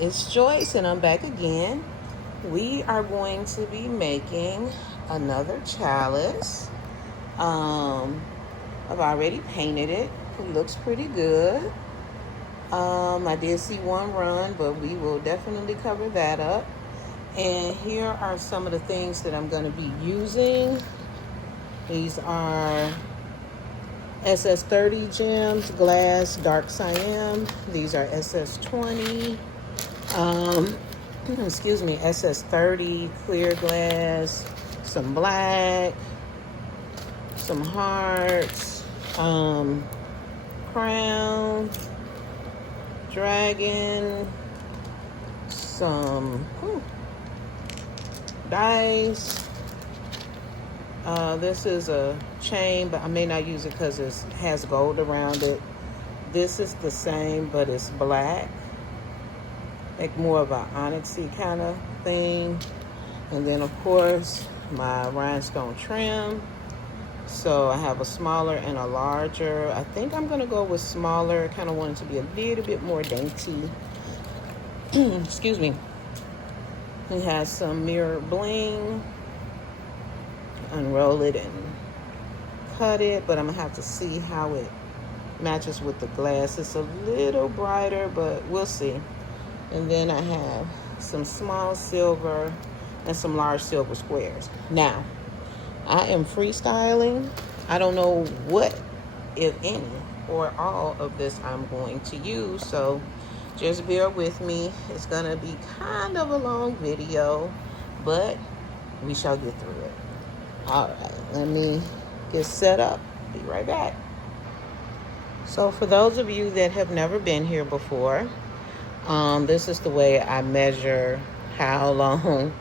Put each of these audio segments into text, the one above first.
It's Joyce and I'm back again. We are going to be making another chalice. I've already painted it. It looks pretty good. I did see one run, but we will definitely cover that up. And here are some of the things that I'm going to be using. These are SS30 gems, glass, dark cyan. These are SS20. Excuse me, SS30 clear glass, some black, some hearts, crown, dragon, some dice. This is a chain, but I may not use it because it has gold around it. This is the same, but it's black. Like more of an onyxy kind of thing. And then of course my rhinestone trim. So I have a smaller and a larger. I think I'm gonna go with smaller. I kind of want it to be a little bit more dainty. Excuse me. It has some mirror bling. Unroll it and cut it, but I'm gonna have to see how it matches with the glass. It's a little brighter, but we'll see. And then I have some small silver and some large silver squares. Now, I am freestyling. I don't know what, if any, or all of this I'm going to use. So just bear with me. It's gonna be kind of a long video, but we shall get through it. All right, let me get set up. Be right back. So for those of you that have never been here before, this is the way I measure how long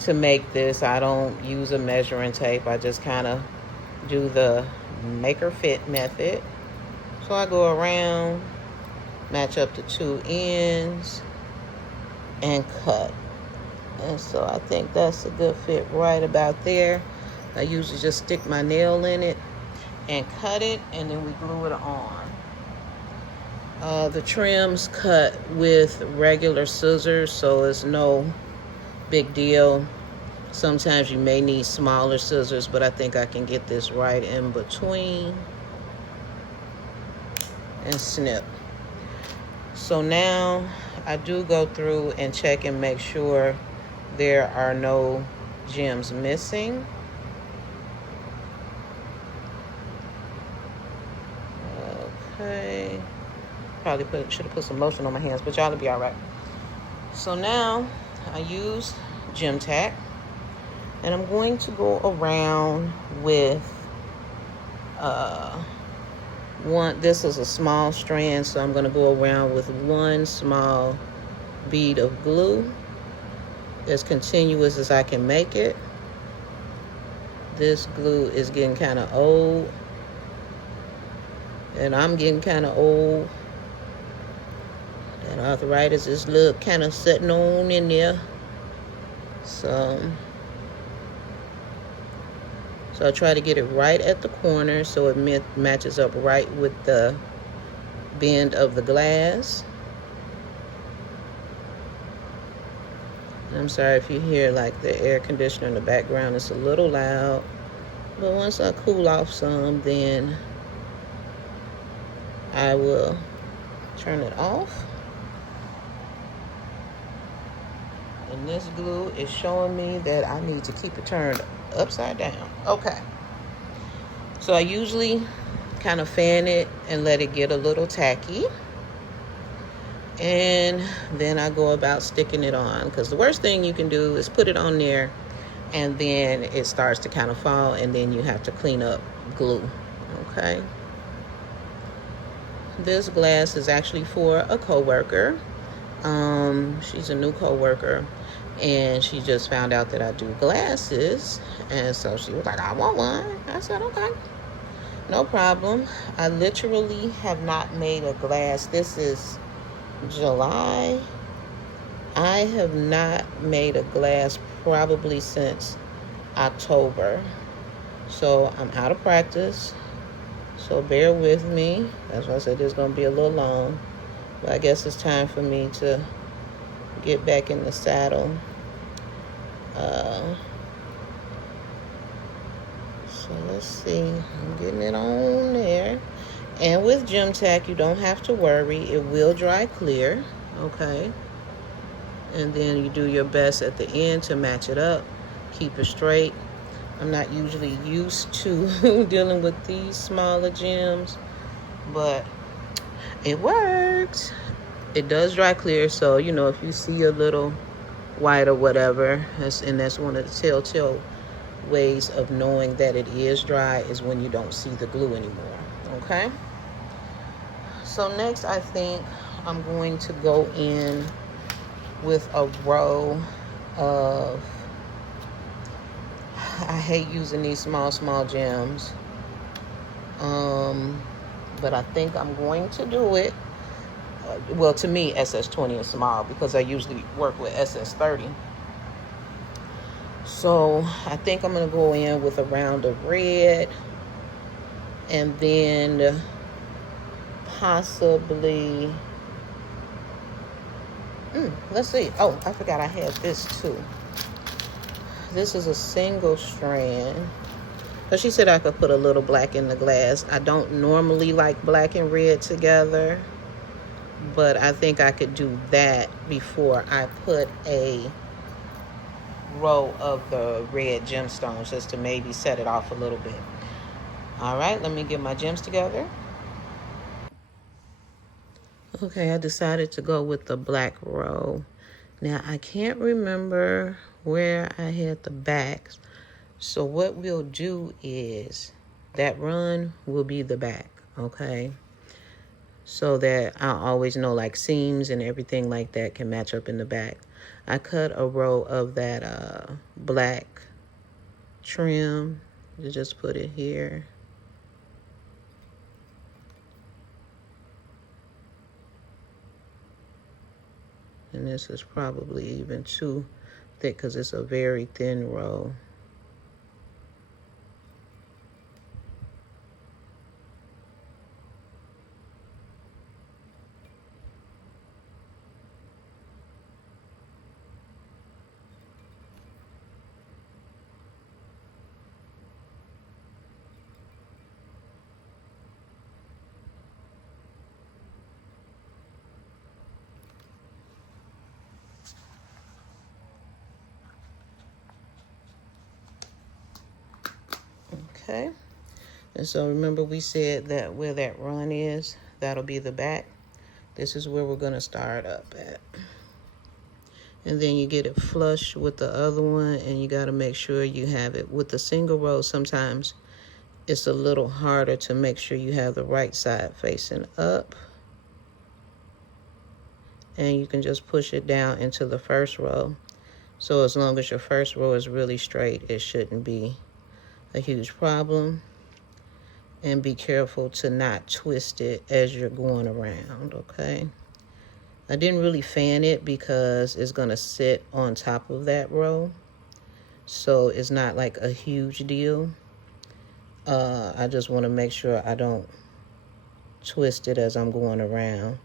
to make this. I don't use a measuring tape. I just kind of do the maker fit method. So I go around, match up the two ends, and cut. And so I think that's a good fit right about there. I usually just stick my nail in it and cut it, and then we glue it on. The trim's cut with regular scissors, so it's no big deal. Sometimes you may need smaller scissors, but I think I can get this right in between and snip. So now I do go through and check and make sure there are no gems missing. Okay. Probably should have put some lotion on my hands, but y'all will be all right. So now I use gem tack, and I'm going to go around with one. This is a small strand, so I'm going to go around with one small bead of glue, as continuous as I can make it. This glue is getting kind of old, and I'm getting kind of old. And arthritis is look kind of sitting on in there. So I try to get it right at the corner so it matches up right with the bend of the glass. I'm sorry if you hear like the air conditioner in the background. It's a little loud. But once I cool off some, then I will turn it off. And this glue is showing me that I need to keep it turned upside down. Okay. So I usually kind of fan it and let it get a little tacky. And then I go about sticking it on. Because the worst thing you can do is put it on there and then it starts to kind of fall, and then you have to clean up glue. Okay. This glass is actually for a coworker. She's a new coworker, and she just found out that I do glasses, and so she was like, I want one. I said, okay, no problem. I literally have not made a glass. This is July. I have not made a glass probably since October, so I'm out of practice. So bear with me. That's why I said it's going to be a little long. But I guess it's time for me to get back in the saddle. So let's see, I'm getting it on there. And with Gem Tack, you don't have to worry, it will dry clear, okay? And then you do your best at the end to match it up, keep it straight. I'm not usually used to dealing with these smaller gems, but it works. It does dry clear, so you know, if you see a little white or whatever, that's one of the telltale ways of knowing that it is dry, is when you don't see the glue anymore. Okay, so next I think I'm going to go in with a row of, I hate using these small gems, but I think I'm going to do it. Well, to me, SS20 is small because I usually work with SS30. So I think I'm going to go in with a round of red, and then possibly, let's see. Oh, I forgot I had this too. This is a single strand. But she said I could put a little black in the glass. I don't normally like black and red together, but I think I could do that before I put a row of the red gemstones, just to maybe set it off a little bit. All right, let me get my gems together. Okay, I decided to go with the black row. Now, I can't remember where I had the backs. So what we'll do is that run will be the back, okay? So that I'll always know, like, seams and everything like that can match up in the back. I cut a row of that black trim. You just put it here. And this is probably even too thick because it's a very thin row. Okay, and so remember we said that where that run is, that'll be the back. This is where we're gonna start up at. And then you get it flush with the other one, and you gotta make sure you have it. With the single row, sometimes it's a little harder to make sure you have the right side facing up. And you can just push it down into the first row. So as long as your first row is really straight, it shouldn't be a huge problem. And be careful to not twist it as you're going around, okay? I didn't really fan it because it's gonna sit on top of that row. So it's not like a huge deal. I just wanna make sure I don't twist it as I'm going around.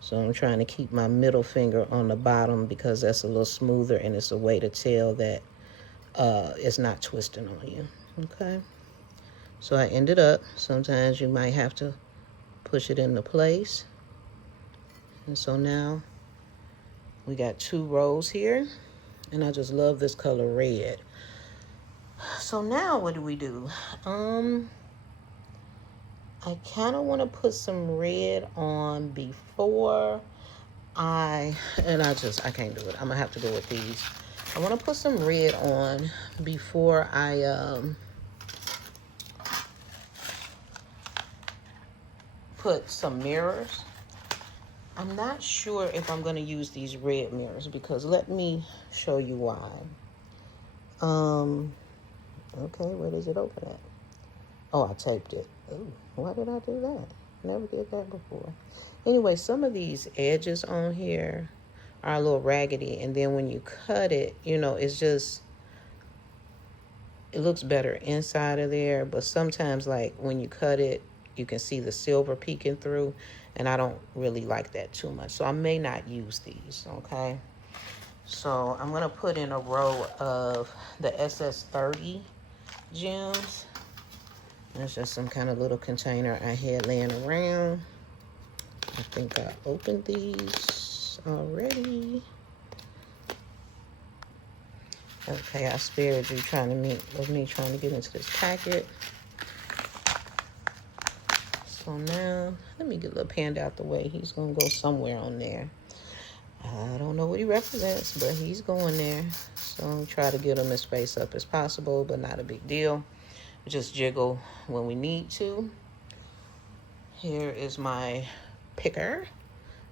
So I'm trying to keep my middle finger on the bottom because that's a little smoother, and it's a way to tell that it's not twisting on you, okay? So I ended up, sometimes you might have to push it into place. And so now we got 2 rows here, and I just love this color red. So now what do we do? I kind of want to put some red on before I can't do it. I'm gonna have to go with these. I want to put some red on before I put some mirrors. I'm not sure if I'm going to use these red mirrors, because let me show you why. Okay, where does it open at? Oh, I taped it. Ooh, why did I do that? Never did that before. Anyway, some of these edges on here are a little raggedy, and then when you cut it, you know, it's just, it looks better inside of there, but sometimes, like, when you cut it, you can see the silver peeking through, and I don't really like that too much. So I may not use these, okay? So I'm gonna put in a row of the SS30 gems. There's just some kind of little container I had laying around. I think I opened these already. Okay, I spared you trying to meet with me trying to get into this packet. So now, let me get a little panda out the way. He's gonna go somewhere on there. I don't know what he represents, but he's going there. So try to get him as spaced up as possible, but not a big deal. Just jiggle when we need to. Here is my picker.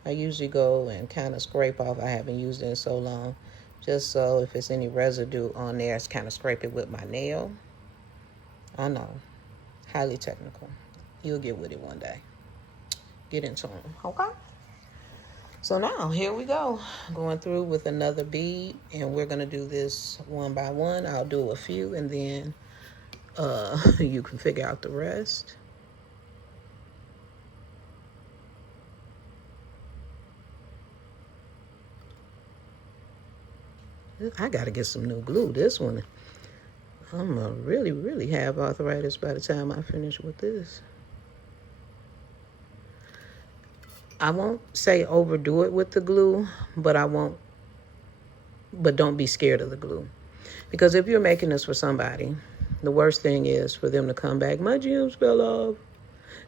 I usually go and kind of scrape off. I haven't used it in so long. Just so if it's any residue on there, it's kind of scrape it with my nail. I know, highly technical. You'll get with it one day. Get into them, okay? So now, here we go. Going through with another bead, and we're gonna do this one by one. I'll do a few, and then you can figure out the rest. I gotta get some new glue. This one, I'm gonna really have arthritis by the time I finish with this. I won't say overdo it with the glue, but don't be scared of the glue. Because if you're making this for somebody, the worst thing is for them to come back, my gems fell off.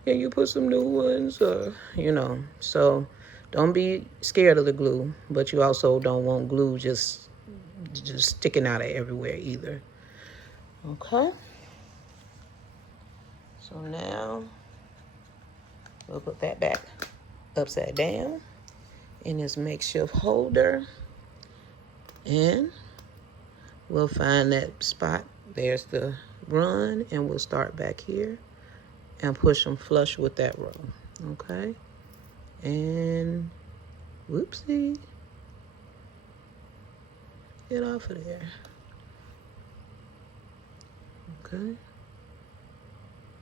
Can you put some new ones? Or, so don't be scared of the glue, but you also don't want glue just sticking out of everywhere either. Okay. So now we'll put that back upside down in this makeshift holder, and we'll find that spot. There's the run, and we'll start back here and push them flush with that row. Okay, and whoopsie, get off of there. Okay,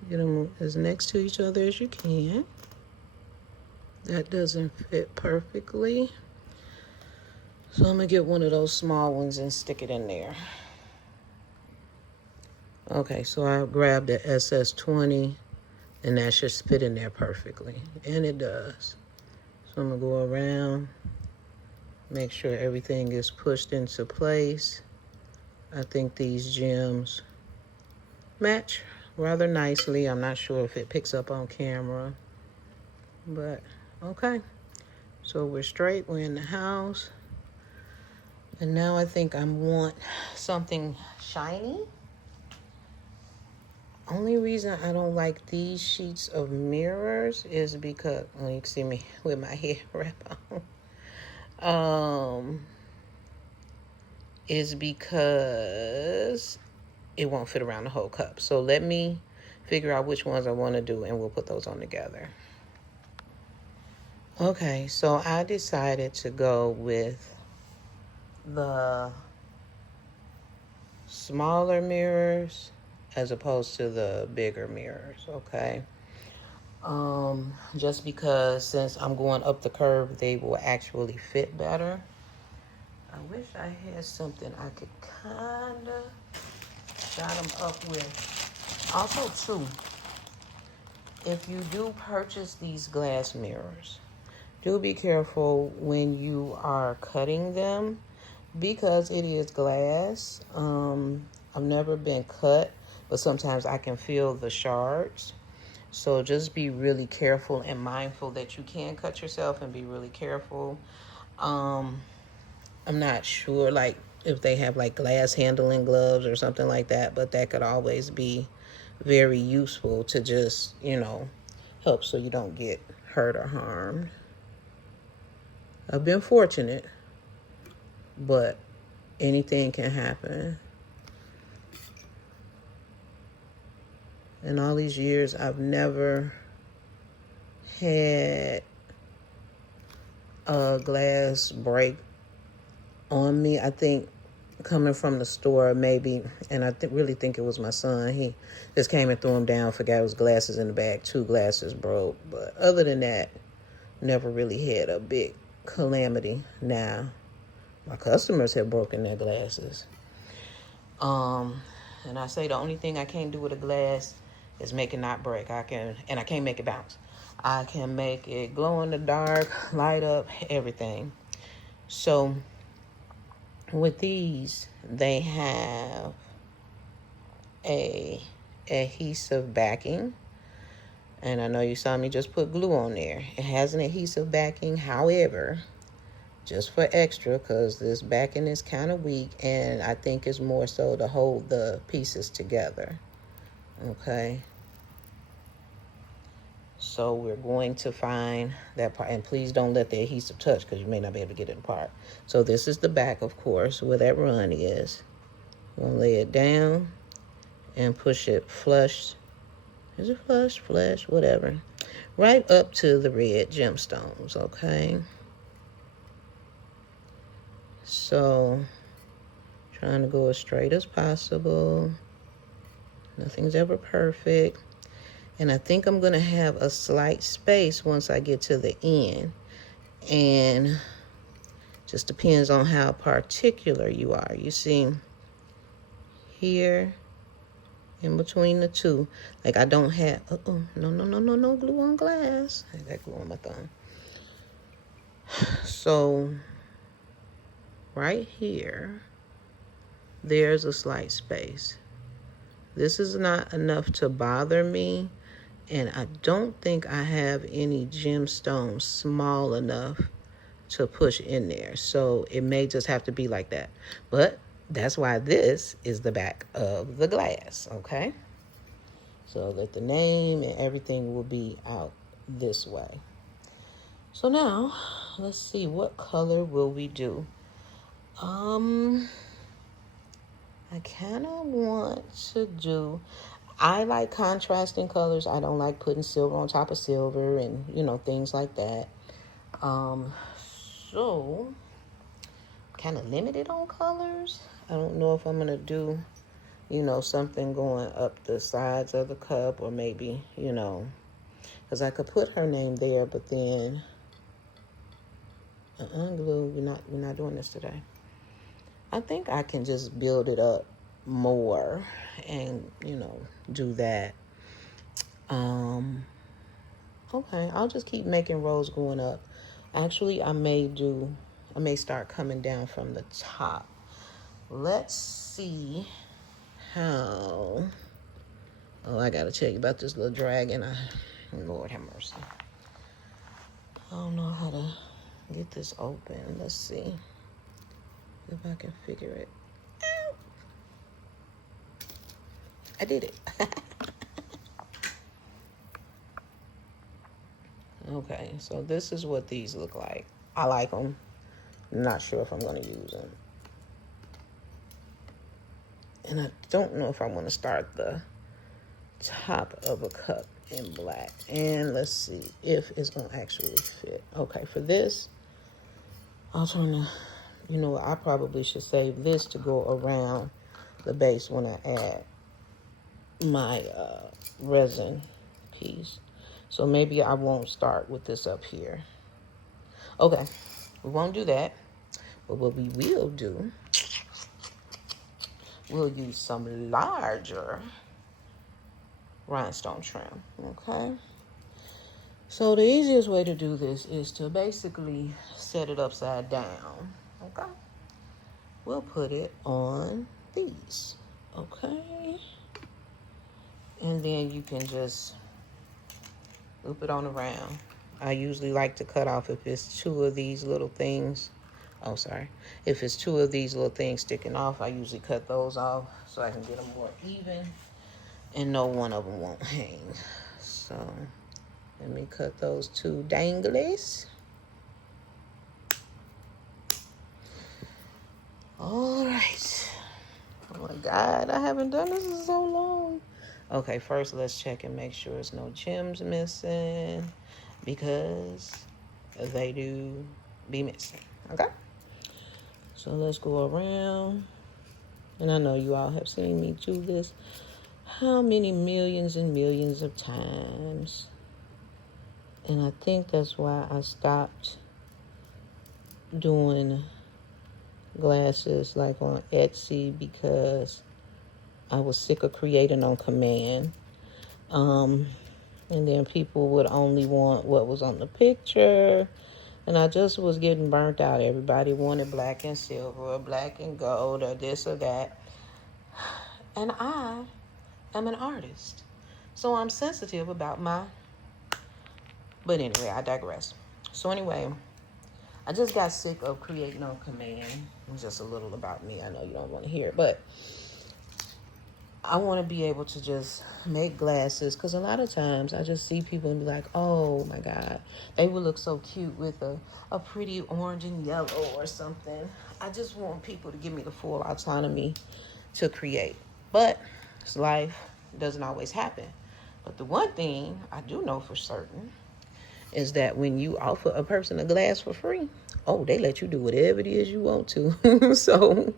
get them as next to each other as you can. That doesn't fit perfectly, so I'm gonna get one of those small ones and stick it in there. Okay, so I grabbed the SS20, and that should fit in there perfectly, and it does. So I'm gonna go around, make sure everything is pushed into place. I think these gems match rather nicely. I'm not sure if it picks up on camera, but okay. So we're straight, we're in the house. And now I think I want something shiny. Only reason I don't like these sheets of mirrors is because, you can see me with my hair wrap on. Is because it won't fit around the whole cup. So let me figure out which ones I want to do, and we'll put those on together. Okay, so I decided to go with the smaller mirrors as opposed to the bigger mirrors, okay? Just because since I'm going up the curve, they will actually fit better. I wish I had something I could kind of shine them up with. Also, too, if you do purchase these glass mirrors, do be careful when you are cutting them because it is glass. I've never been cut, but sometimes I can feel the shards. So just be really careful and mindful that you can cut yourself, and be really careful. I'm not sure like if they have like glass handling gloves or something like that, but that could always be very useful to just, help so you don't get hurt or harmed. I've been fortunate, but anything can happen. In all these years, I've never had a glass break on me. I think coming from the store maybe, and I really think it was my son. He just came and threw them down, forgot his glasses in the bag. 2 glasses broke. But other than that, never really had a big calamity. Now, My customers have broken their glasses. And I say the only thing I can't do with a glass is make it not break. I can't make it bounce. I can make it glow in the dark, light up, everything. So with these, they have a adhesive backing. And I know you saw me just put glue on there. It has an adhesive backing. However, just for extra, because this backing is kind of weak, and I think it's more so to hold the pieces together. Okay. So we're going to find that part, and please don't let the adhesive touch because you may not be able to get it apart. So this is the back, of course, where that run is. We'll lay it down and push it flush. Is it flush, flush, whatever. Right up to the red gemstones, okay? So, trying to go as straight as possible. Nothing's ever perfect. And I think I'm going to have a slight space once I get to the end. And just depends on how particular you are. You see, here, in between the two, like I don't have, no glue on glass. I got glue on my thumb. So, right here, there's a slight space. This is not enough to bother me, and I don't think I have any gemstones small enough to push in there. So it may just have to be like that. But that's why this is the back of the glass, okay? So that the name and everything will be out this way. So now, let's see, what color will we do? I kind of want to do, I like contrasting colors. I don't like putting silver on top of silver and, you know, things like that. So, kind of limited on colors. I don't know if I'm going to do, you know, something going up the sides of the cup, or maybe, you know, because I could put her name there, but then, glue, we're not doing this today. I think I can just build it up more and, you know, do that. Okay, I'll just keep making rows going up. Actually, I may start coming down from the top. Let's see how, oh, I gotta tell you about this little dragon. Lord have mercy. I don't know how to get this open. Let's see if I can figure it out. I did it. Okay, so this is what these look like. I like them. I'm not sure if I'm going to use them. And I don't know if I want to start the top of a cup in black. And let's see if it's going to actually fit. Okay, for this, I'm trying to, you know, I probably should save this to go around the base when I add my resin piece. So maybe I won't start with this up here. Okay, we won't do that. But what we will do, we'll use some larger rhinestone trim, okay? So the easiest way to do this is to basically set it upside down, okay? We'll put it on these, okay? And then you can just loop it on around. I usually like to cut off if it's two of these little things. Oh, sorry. If it's two of these little things sticking off, I usually cut those off so I can get them more even and no one of them won't hang. So let me cut those two danglies. All right. Oh my God, I haven't done this in so long. Okay, first let's check and make sure there's no gems missing, because they do be missing, okay? So let's go around, and I know you all have seen me do this how many millions and millions of times, and I think that's why I stopped doing glasses like on Etsy because I was sick of creating on command. And then people would only want what was on the picture. And I just was getting burnt out. Everybody wanted black and silver or black and gold or this or that. And I am an artist. So I'm sensitive about but anyway, I digress. So anyway, I just got sick of creating on command. It's just a little about me. I know you don't want to hear it, but I want to be able to just make glasses, because a lot of times I just see people and be like, oh my God, they would look so cute with a pretty orange and yellow or something. I just want people to give me the full autonomy to create. But it's life. It doesn't always happen. But the one thing I do know for certain is that when you offer a person a glass for free, oh, they let you do whatever it is you want to. So,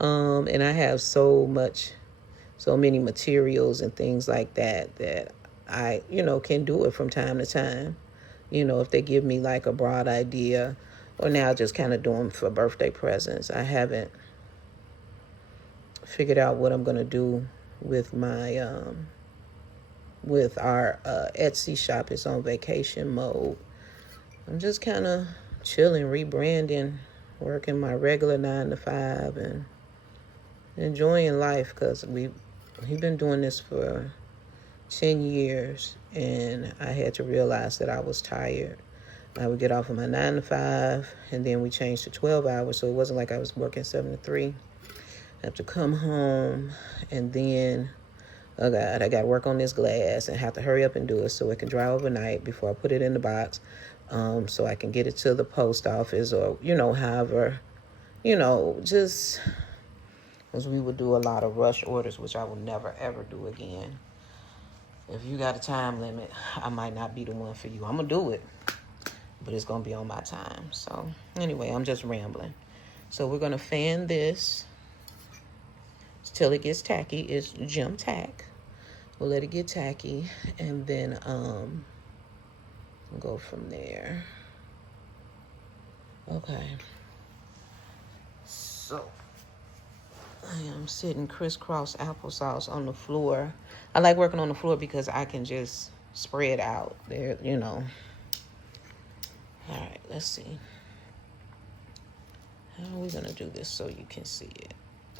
and I have so many materials and things like that I, can do it from time to time. If they give me like a broad idea, or now just kind of do them for birthday presents. I haven't figured out what I'm going to do with my, with our Etsy shop. It's on vacation mode. I'm just kind of chilling, rebranding, working my regular 9 to 5 and enjoying life, because we've been doing this for 10 years, and I had to realize that I was tired. I would get off of my 9 to 5, and then we changed to 12 hours, so it wasn't like I was working 7 to 3. I have to come home, and then, oh God, I got to work on this glass and have to hurry up and do it so it can dry overnight before I put it in the box, so I can get it to the post office, or, however, just... because we would do a lot of rush orders, which I will never, ever do again. If you got a time limit, I might not be the one for you. I'm going to do it, but it's going to be on my time. So anyway, I'm just rambling. So we're going to fan this till it gets tacky. It's gem tack. We'll let it get tacky, and then we'll go from there. Okay. So I am sitting crisscross applesauce on the floor. I like working on the floor because I can just spread out there, All right, let's see. How are we gonna do this so you can see it?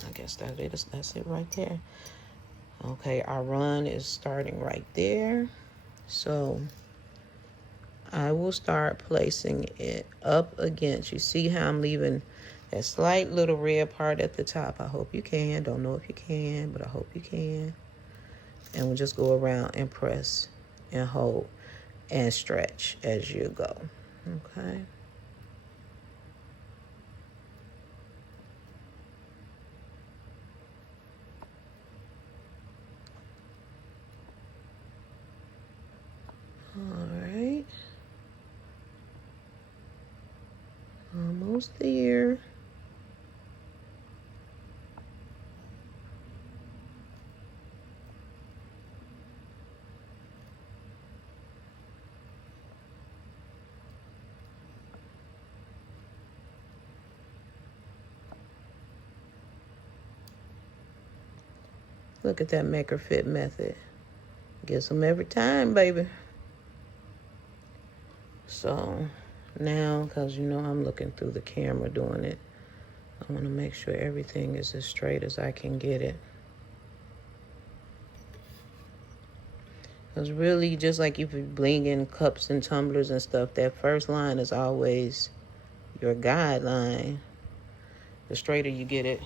I guess that's it right there. Okay, our run is starting right there. So I will start placing it up against. You see how I'm leaving that slight little red part at the top? I hope you can. Don't know if you can, but I hope you can. And we'll just go around and press and hold and stretch as you go. Okay. All right. Almost there. Look at that maker fit method. Gets them every time, baby. So now, because I'm looking through the camera doing it, I want to make sure everything is as straight as I can get it. Because really, just like if you're blinging cups and tumblers and stuff, that first line is always your guideline. The straighter you get it,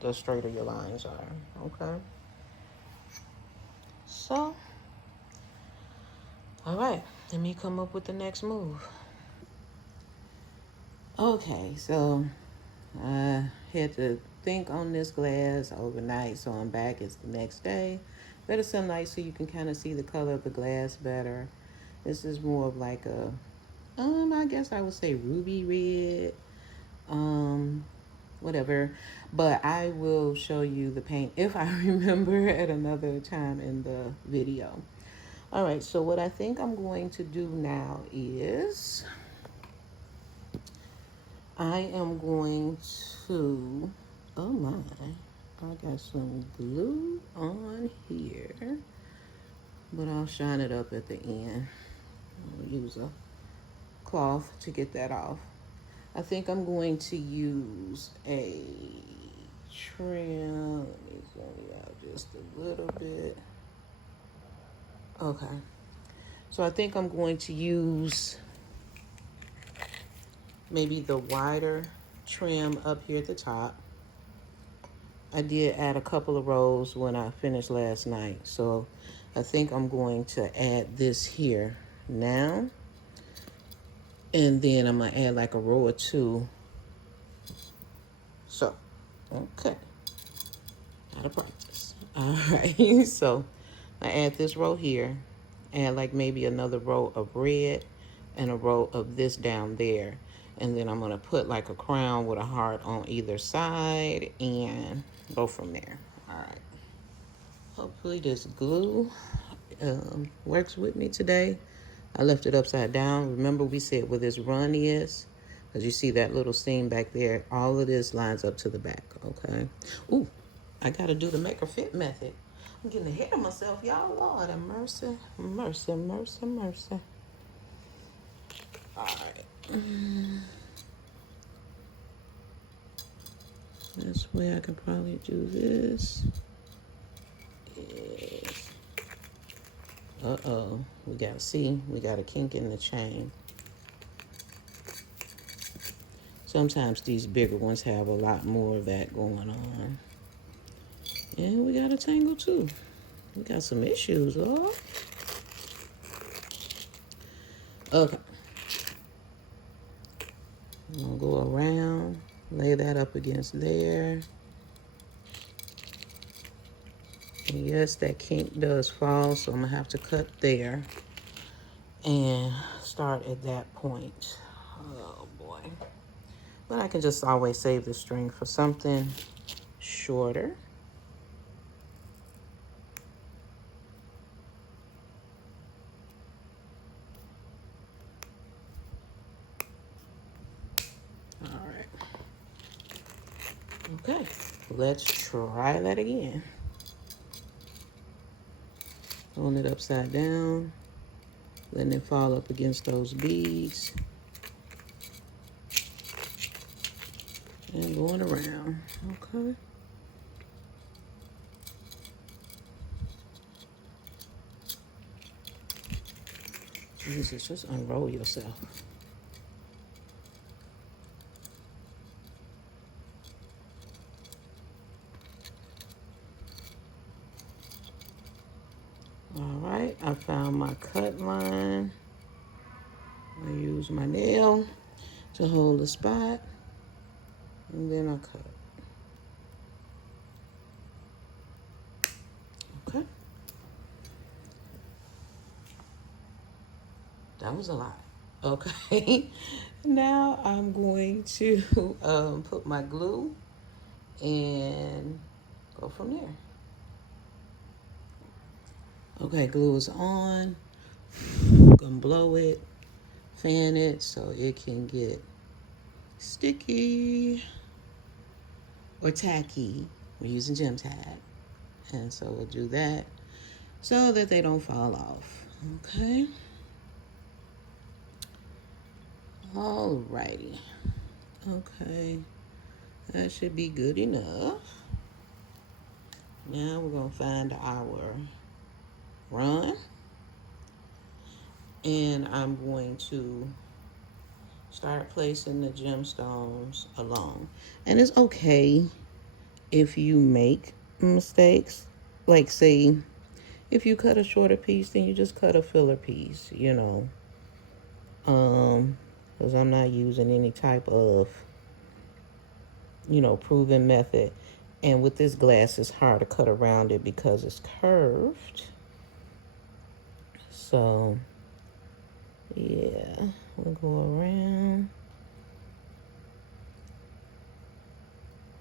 the straighter your lines are. Okay. So, all right, let me come up with the next move. Okay, so I had to think on this glass overnight, so I'm back. It's the next day. Better sunlight so you can kind of see the color of the glass better. This is more of like a, I guess I would say ruby red, whatever. But I will show you the paint if I remember at another time in the video. All right, so what I think I'm going to do now is I am going to, oh my, I got some glue on here, but I'll shine it up at the end. I'll use a cloth to get that off. I think I'm going to use a trim. Let me zoom out just a little bit. Okay. So I think I'm going to use maybe the wider trim up here at the top. I did add a couple of rows when I finished last night. So I think I'm going to add this here now. And then I'm going to add like a row or two. So, okay. Out of practice. All right. So I add this row here. Add like maybe another row of red and a row of this down there. And then I'm going to put like a crown with a heart on either side and go from there. All right. Hopefully this glue works with me today. I left it upside down. Remember we said where this run is? Because you see that little seam back there. All of this lines up to the back, okay? Ooh, I got to do the make or fit method. I'm getting ahead of myself, y'all. Lord have mercy, mercy, mercy, mercy. All right. This way I can probably do this. Yes. Uh-oh. We got to see. We got a kink in the chain. Sometimes these bigger ones have a lot more of that going on. And we got a tangle too. We got some issues, Lord. Okay. I'm going to go around, lay that up against there. And yes, that kink does fall, so I'm going to have to cut there and start at that point. Oh, boy. But I can just always save the string for something shorter. All right. Okay, let's try that again. Throwing it upside down, letting it fall up against those beads, and going around, okay? Jesus, just unroll yourself. All right, I found my cut line. I use my nail to hold the spot, and then I cut. Okay. That was a lot. Okay. Now I'm going to put my glue and go from there. Okay, glue is on. I'm gonna blow it, fan it so it can get sticky or tacky. We're using gem tag. And so we'll do that so that they don't fall off. Okay. Alrighty. Okay. That should be good enough. Now we're gonna find our run. And I'm going to start placing the gemstones along. And it's okay if you make mistakes. Like, say, if you cut a shorter piece, then you just cut a filler piece, you know. Because I'm not using any type of, proven method. And with this glass, it's hard to cut around it because it's curved. So, yeah, we'll go around.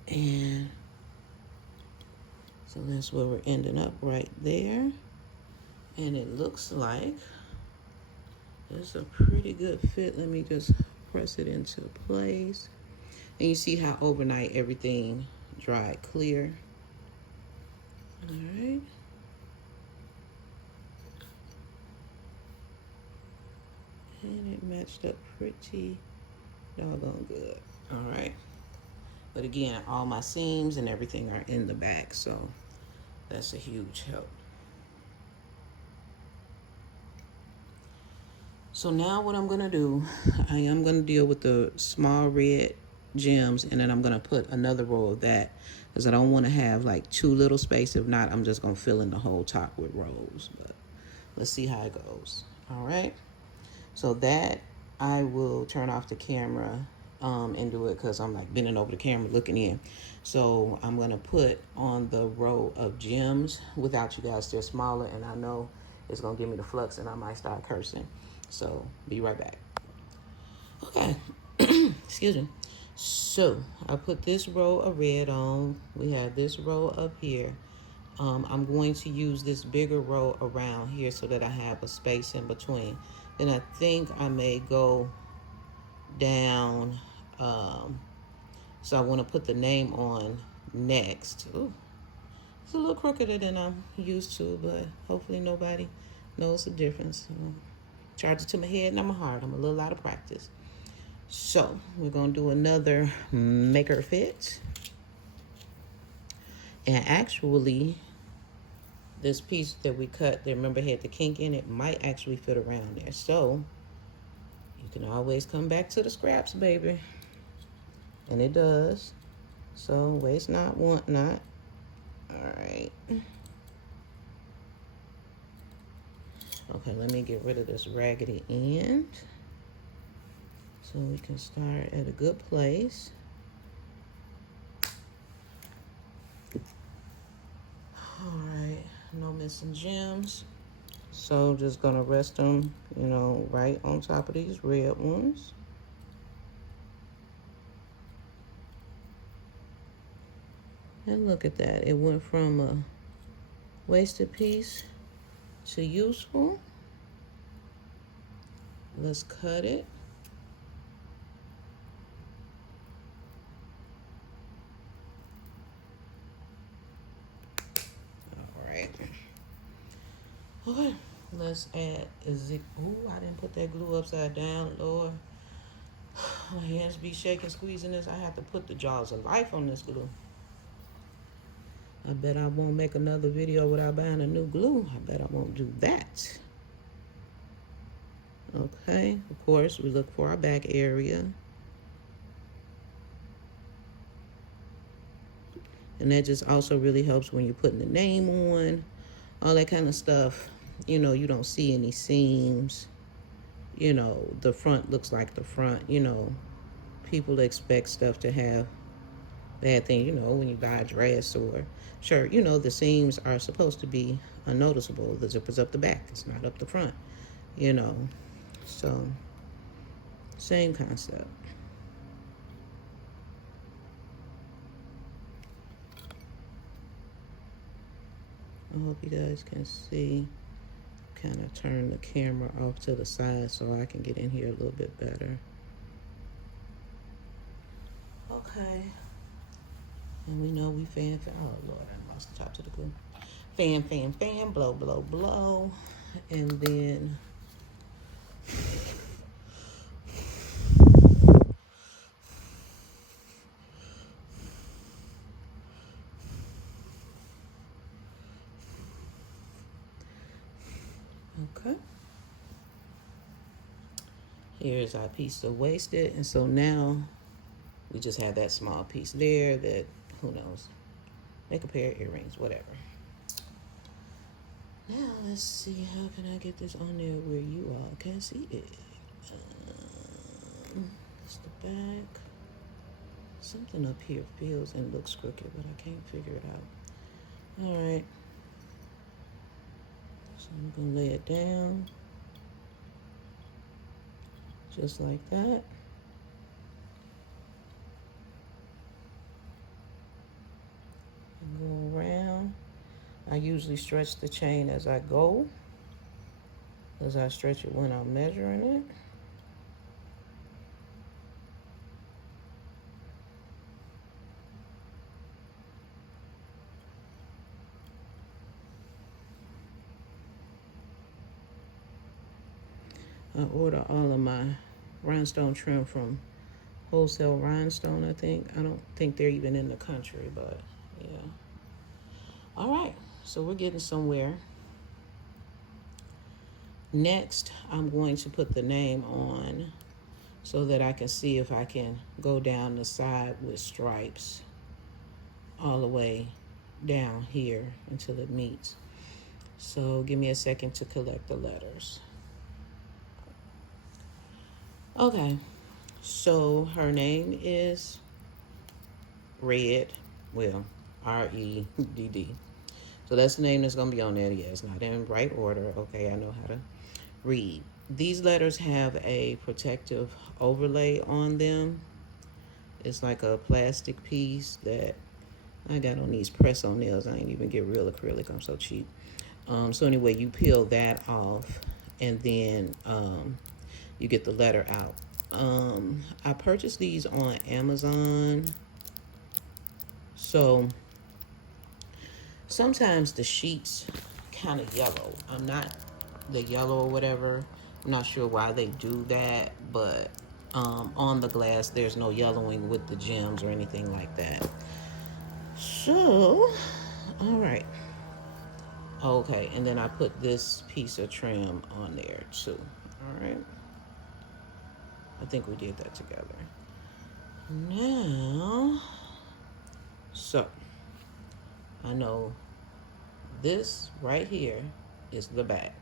And so that's where we're ending up right there. And it looks like it's a pretty good fit. Let me just press it into place. And you see how overnight everything dried clear. All right. And it matched up pretty doggone good. All right. But again, all my seams and everything are in the back, so that's a huge help. So now what I'm gonna do, I am gonna deal with the small red gems, and then I'm gonna put another row of that because I don't want to have like too little space. If not, I'm just gonna fill in the whole top with rows. But let's see how it goes. All right. So that I will turn off the camera and do it because I'm like bending over the camera looking in. So I'm gonna put on the row of gems without you guys. They're smaller, and I know it's gonna give me the flux, and I might start cursing. So be right back. Okay. Excuse me. So I put this row of red on. We have this row up here. I'm going to use this bigger row around here so that I have a space in between. Then I think I may go down. So I want to put the name on next. Ooh, it's a little crookeder than I'm used to, but hopefully nobody knows the difference. Charge it to my head and my heart. I'm a little out of practice. So we're going to do another maker fit. And actually, this piece that we cut, that remember had the kink in it, might actually fit around there. So you can always come back to the scraps, baby. And it does. So waste not, want not. All right. Okay, let me get rid of this raggedy end so we can start at a good place. All right, no missing gems. So just gonna rest them, you know, right on top of these red ones. And look at that, it went from a wasted piece to useful. Let's cut it. All right. Okay, let's add a zip. Ooh, I didn't put that glue upside down, Lord. My hands be shaking, squeezing this. I have to put the jaws of life on this glue. I bet I won't make another video without buying a new glue. I bet I won't do that. Okay, of course, we look for our back area. And that just also really helps when you're putting the name on, all that kind of stuff. You know, you don't see any seams. You know, the front looks like the front. You know, people expect stuff to have bad things. You know, when you buy a dress or shirt, you know, the seams are supposed to be unnoticeable. The zipper's up the back. It's not up the front, you know. So, same concept. I hope you guys can see. Kind of turn the camera off to the side so I can get in here a little bit better. Okay. And we know we fan, oh Lord, I lost the top to the glue. Fan, fan, fan, blow, blow, blow. And then okay. Here's our piece of wasted. And so now we just have that small piece there that, who knows, make a pair of earrings, whatever. Now let's see, how can I get this on there where you all can see it? That's the back. Something up here feels and looks crooked, but I can't figure it out. All right. So I'm gonna lay it down. Just like that. And go around. I usually stretch the chain as I go, as I stretch it when I'm measuring it. I order all of my rhinestone trim from Wholesale Rhinestone, I think. I don't think they're even in the country, but yeah. All right, so we're getting somewhere. Next, I'm going to put the name on so that I can see if I can go down the side with stripes all the way down here until it meets. So give me a second to collect the letters. Okay, so her name is Red, well, R-E-D-D. So that's the name that's going to be on there. Yeah, it's not in right order. Okay, I know how to read. These letters have a protective overlay on them. It's like a plastic piece that I got on these press-on nails. I ain't even get real acrylic. I'm so cheap. So anyway, you peel that off, and then you get the letter out. I purchased these on Amazon. So sometimes the sheets kind of yellow. I'm not the yellow or whatever. I'm not sure why they do that, but on the glass there's no yellowing with the gems or anything like that. So, all right. Okay, and then I put this piece of trim on there too. All right. I think we did that together. Now, so I know this right here is the back.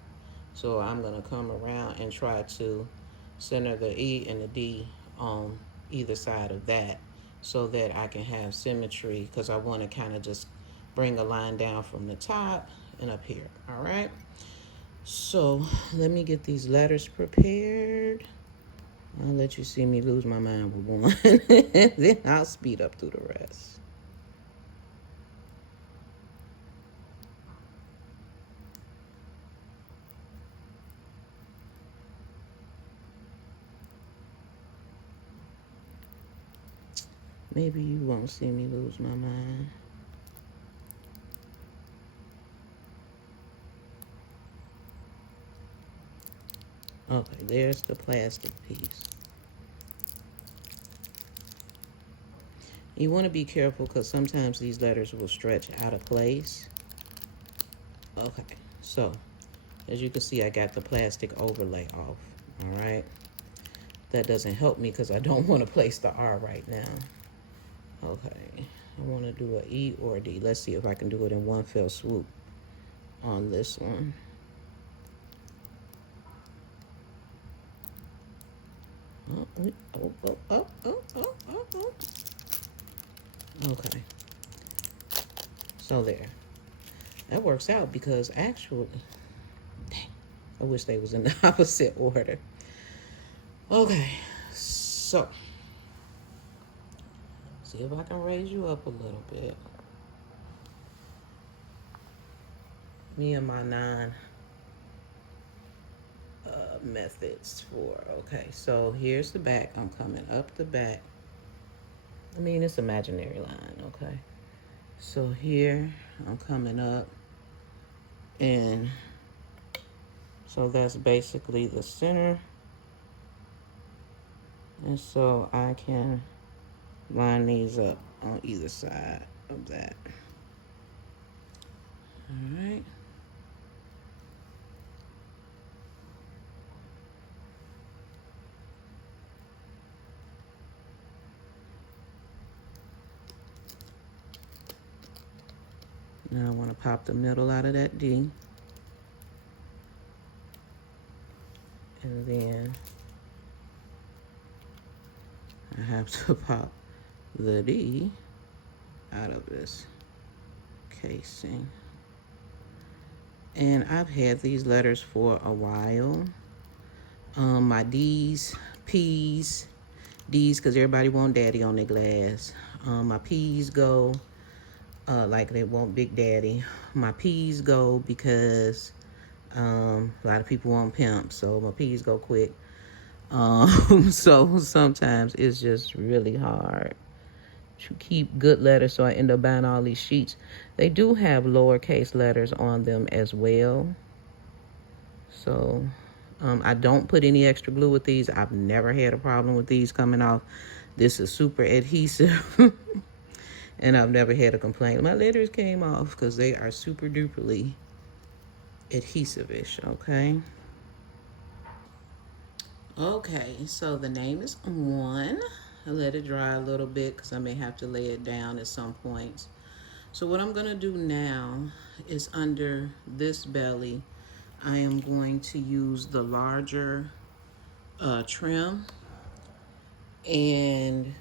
So I'm gonna come around and try to center the E and the D on either side of that so that I can have symmetry, because I want to kind of just bring a line down from the top and up here. All right, so let me get these letters prepared. I'll let you see me lose my mind with one and then I'll speed up through the rest. Maybe you won't see me lose my mind. Okay, there's the plastic piece. You want to be careful because sometimes these letters will stretch out of place. Okay, so as you can see, I got the plastic overlay off. All right, that doesn't help me because I don't want to place the R right now. Okay, I want to do an E or a D. Let's see if I can do it in one fell swoop on this one. Oh. Okay. So there. That works out because actually, dang, I wish they was in the opposite order. Okay, so see if I can raise you up a little bit. Me and my nine methods for, okay, so here's the back. I'm coming up the back. I mean, it's imaginary line, okay? So here, I'm coming up, and so that's basically the center. And so I can line these up on either side of that. All right. Now I want to pop the middle out of that D. And then I have to pop the D out of this casing. And I've had these letters for a while. My D's, P's, D's because everybody want daddy on their glass. My P's go like they want Big Daddy. My P's go because a lot of people want pimp, so my P's go quick. So sometimes it's just really hard to keep good letters, so I end up buying all these sheets. They do have lowercase letters on them as well. So I don't put any extra glue with these. I've never had a problem with these coming off. This is super adhesive. And I've never had a complaint. My letters came off because they are super duperly adhesive-ish, okay? Okay, so the name is On. I let it dry a little bit because I may have to lay it down at some points. So what I'm gonna do now is under this belly, I am going to use the larger trim, and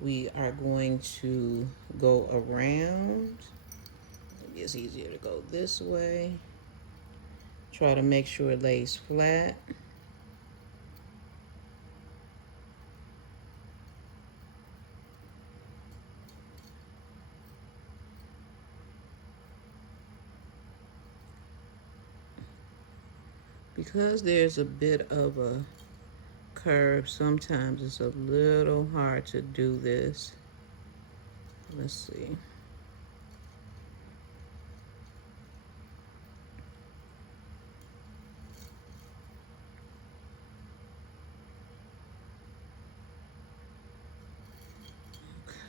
we are going to go around. Maybe it's easier to go this way. Try to make sure it lays flat. Because there's a bit of a curve, sometimes it's a little hard to do this. Let's see.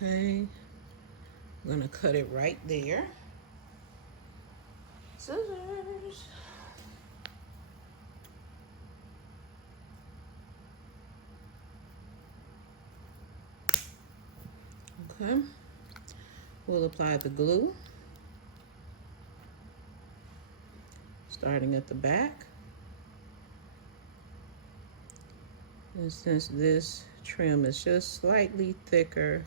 Okay, I'm gonna cut it right there. Scissors. Okay, we'll apply the glue, starting at the back. And since this trim is just slightly thicker,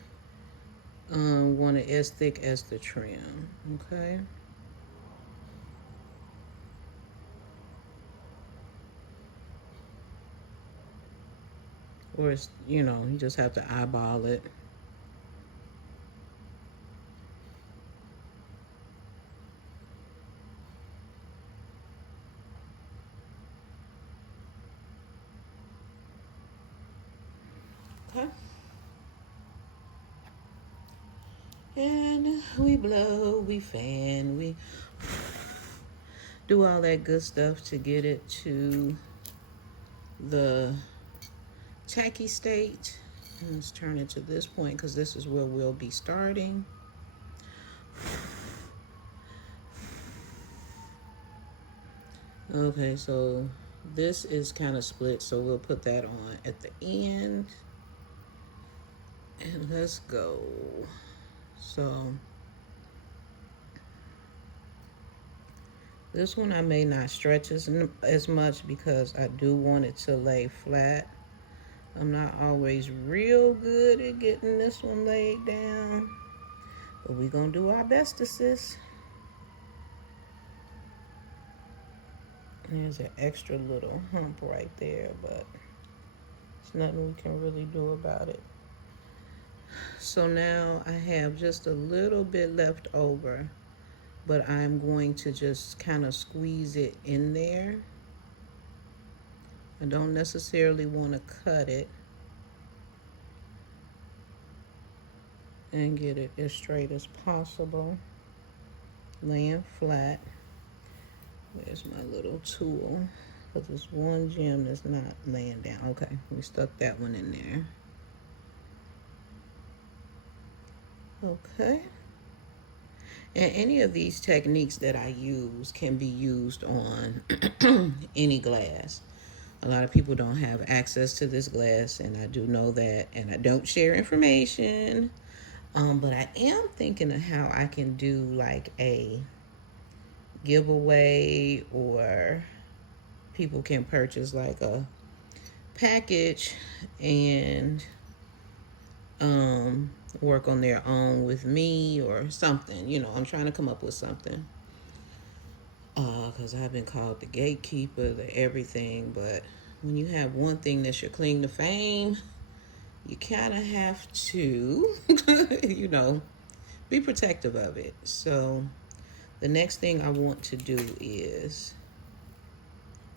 want it as thick as the trim, okay? Or it's, you know, you just have to eyeball it. Okay. And we blow, we fan, we do all that good stuff to get it to the tacky state. And let's turn it to this point because this is where we'll be starting. Okay, so this is kind of split, so we'll put that on at the end. And let's go. So this one I may not stretch as much because I do want it to lay flat. I'm not always real good at getting this one laid down, but we're gonna do our best, sis. There's an extra little hump right there, but there's nothing we can really do about it. So now I have just a little bit left over, but I'm going to just kind of squeeze it in there. I don't necessarily want to cut it, and get it as straight as possible, laying flat. There's my little tool, because there's one gem that's not laying down. Okay, we stuck that one in there. Okay. And any of these techniques that I use can be used on any glass. A lot of people don't have access to this glass, and I do know that, and I don't share information. But I am thinking of how I can do like a giveaway, or people can purchase like a package and work on their own with me or something. You know, I'm trying to come up with something, because I've been called the gatekeeper, the everything. But when you have one thing that's your claim to fame, you kind of have to, you know, be protective of it. So the next thing I want to do is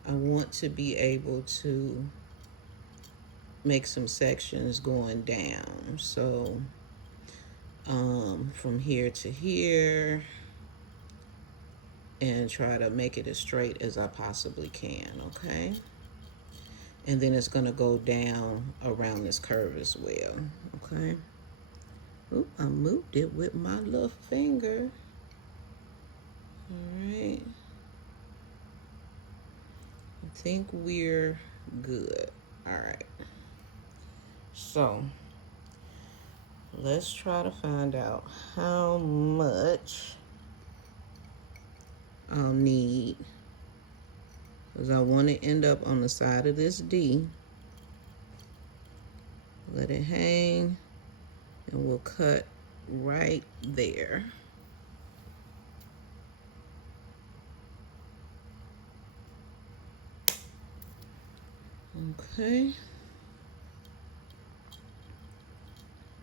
I want to be able to make some sections going down. So from here to here, and try to make it as straight as I possibly can, okay? And then it's gonna go down around this curve as well, okay? Oop, I moved it with my little finger. All right. I think we're good. All right. So let's try to find out how much I'll need, because I want to end up on the side of this D. Let it hang, and we'll cut right there. Okay.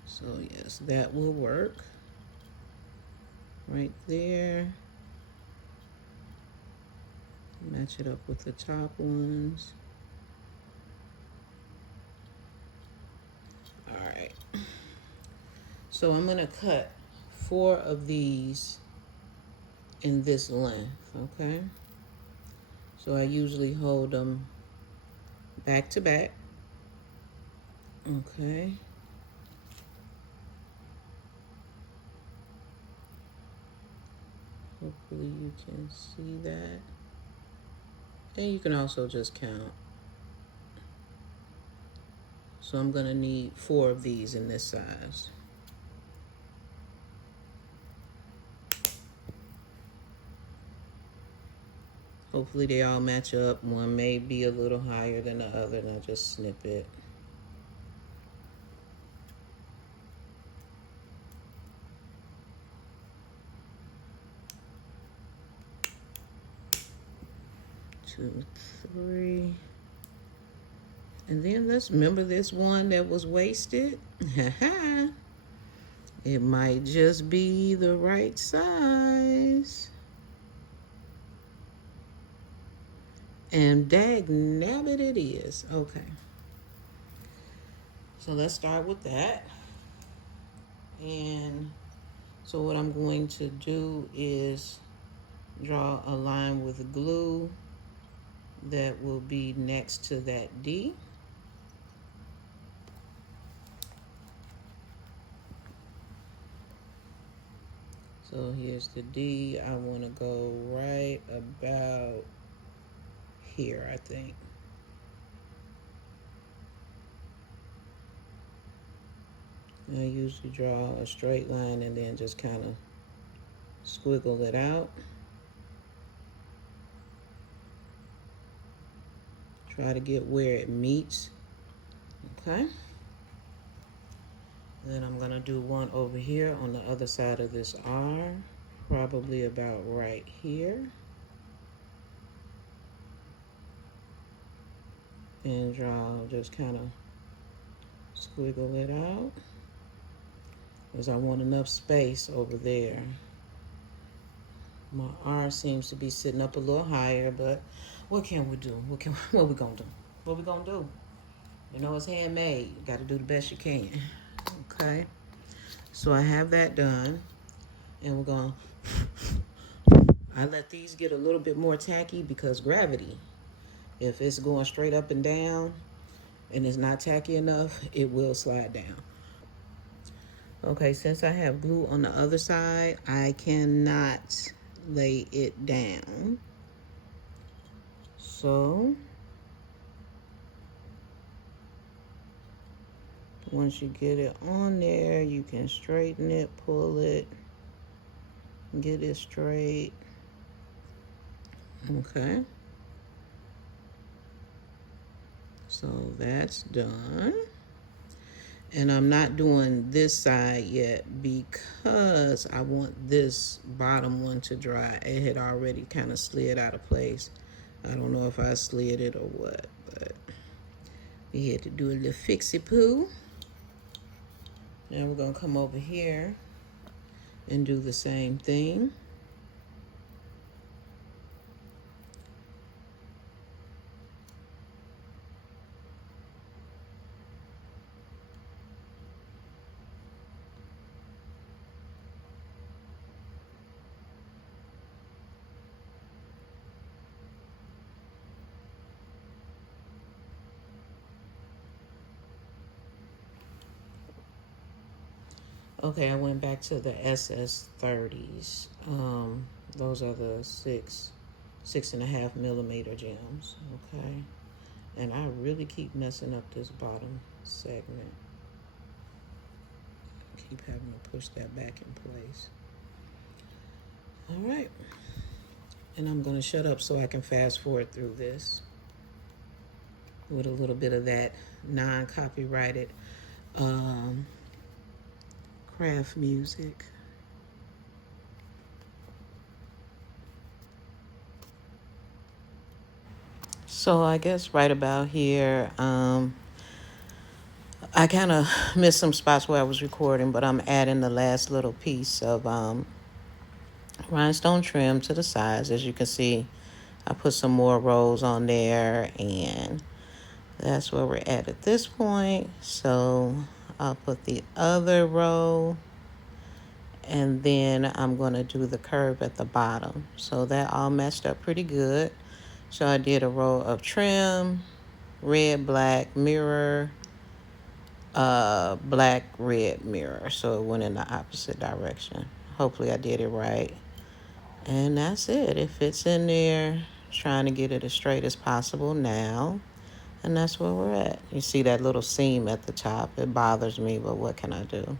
So yes, that will work. Right there. Match it up with the top ones. All right. So I'm gonna cut 4 of these in this length, okay? So I usually hold them back to back, okay? Hopefully you can see that. And you can also just count. So I'm gonna need 4 of these in this size. Hopefully they all match up. One may be a little higher than the other, and I'll just snip it. Two, 3. And then let's remember this one that was wasted. It might just be the right size. And dag nabbit it is. Okay. So let's start with that. And so what I'm going to do is draw a line with glue that will be next to that D. So here's the D. I want to go right about here, I think. I usually draw a straight line and then just kind of squiggle it out. Try to get where it meets, okay? Then I'm gonna do one over here on the other side of this R, probably about right here. And draw, just kind of squiggle it out, because I want enough space over there. My R seems to be sitting up a little higher, but what can we do? What we gonna do? What we gonna do? You know, it's handmade. You gotta do the best you can. Okay, so I have that done, and we're going I let these get a little bit more tacky because gravity. If it's going straight up and down and it's not tacky enough, it will slide down. Okay, since I have glue on the other side, I cannot lay it down. So once you get it on there, you can straighten it, pull it, get it straight. Okay. So that's done. And I'm not doing this side yet because I want this bottom one to dry. It had already kind of slid out of place. I don't know if I slid it or what, but we had to do a little fixie-poo. Now we're gonna come over here and do the same thing. Okay, I went back to the SS30s. Those are the 6.5 millimeter gems. Okay, and I really keep messing up this bottom segment. Keep having to push that back in place. All right, and I'm gonna shut up so I can fast forward through this with a little bit of that non-copyrighted um, craft music. So I guess right about here, I kind of missed some spots where I was recording, but I'm adding the last little piece of rhinestone trim to the sides. As you can see, I put some more rows on there, and that's where we're at this point. So I'll put the other row, and then I'm going to do the curve at the bottom. So that all matched up pretty good. So I did a row of trim, red, black, mirror, black, red, mirror. So it went in the opposite direction. Hopefully I did it right. And that's it. It fits in there. Trying to get it as straight as possible now. And that's where we're at. You see that little seam at the top. It bothers me, but what can I do?